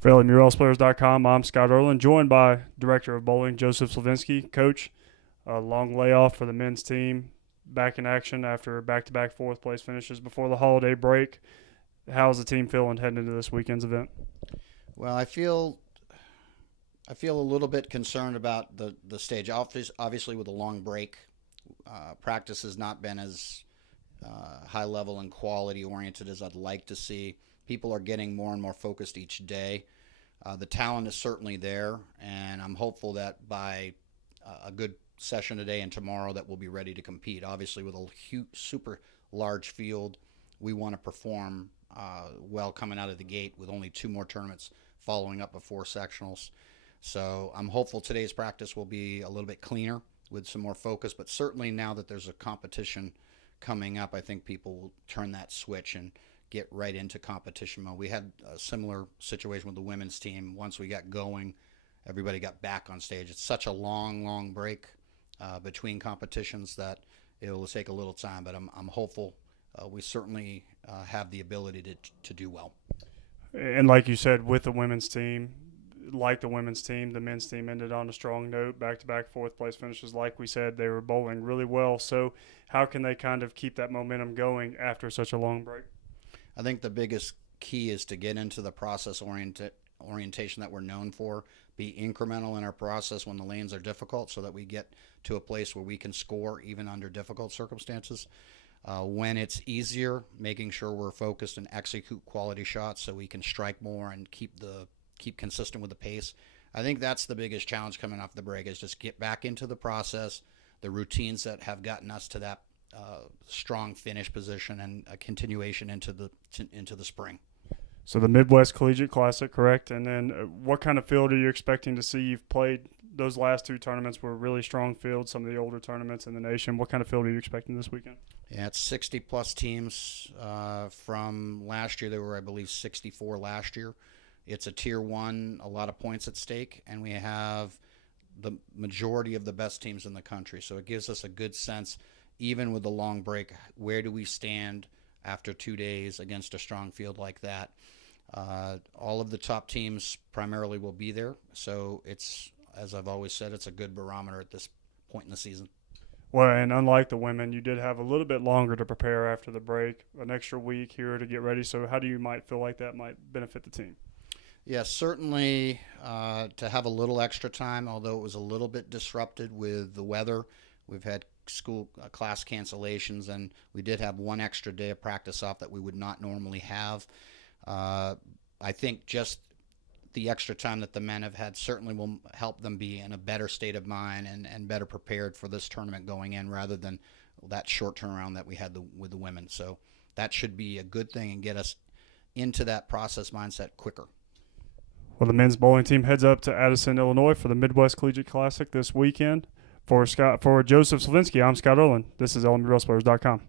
For LMUWrestlePlayers.com, I'm Scott Erlin, joined by Director of Bowling Joseph Slavinsky. Coach, a long layoff for the men's team, back in action after back-to-back fourth-place finishes before the holiday break. How's the team feeling heading into this weekend's event? Well, I feel a little bit concerned about the stage. Obviously, with a long break, practice has not been as high level and quality oriented as I'd like to see. People are getting more and more focused each day. The talent is certainly there, and I'm hopeful that by a good session today and tomorrow that we'll be ready to compete. Obviously, with a super large field, we want to perform well coming out of the gate with only two more tournaments following up before sectionals. So I'm hopeful today's practice will be a little bit cleaner with some more focus, but certainly now that there's a competition coming up, I think people will turn that switch and get right into competition mode. We had a similar situation with the women's team. Once we got going, everybody got back on stage. It's such a long break between competitions that it will take a little time, but I'm hopeful. We certainly have the ability to do well. And like you said, with the women's team, like the women's team, the men's team ended on a strong note, back-to-back fourth-place finishes. Like we said, they were bowling really well. So how can they kind of keep that momentum going after such a long break? I think the biggest key is to get into the process orientation that we're known for, be incremental in our process when the lanes are difficult so that we get to a place where we can score even under difficult circumstances. When it's easier, making sure we're focused and execute quality shots so we can strike more and keep consistent with the pace. I think that's the biggest challenge coming off the break is just get back into the process, the routines that have gotten us to that strong finish position and a continuation into the spring. So the Midwest Collegiate Classic, correct? And then what kind of field are you expecting to see? You've played those last two tournaments were really strong fields, some of the older tournaments in the nation. What kind of field are you expecting this weekend? Yeah, it's 60-plus teams from last year. There were, I believe, 64 last year. It's a Tier 1, a lot of points at stake, and we have the majority of the best teams in the country. So it gives us a good sense, even with the long break, where do we stand after 2 days against a strong field like that. All of the top teams primarily will be there. So it's, as I've always said, it's a good barometer at this point in the season. Well, and unlike the women, you did have a little bit longer to prepare after the break, an extra week here to get ready. So how do you might feel like that might benefit the team? Yes, certainly to have a little extra time, although it was a little bit disrupted with the weather. We've had school class cancellations, and we did have one extra day of practice off that we would not normally have. I think just the extra time that the men have had certainly will help them be in a better state of mind and better prepared for this tournament going in rather than that short turnaround that we had with the women. So that should be a good thing and get us into that process mindset quicker. Well, the men's bowling team heads up to Addison, Illinois for the Midwest Collegiate Classic this weekend. For Joseph Slavinsky, I'm Scott Erlin. This is LMUWrestlePlayers.com.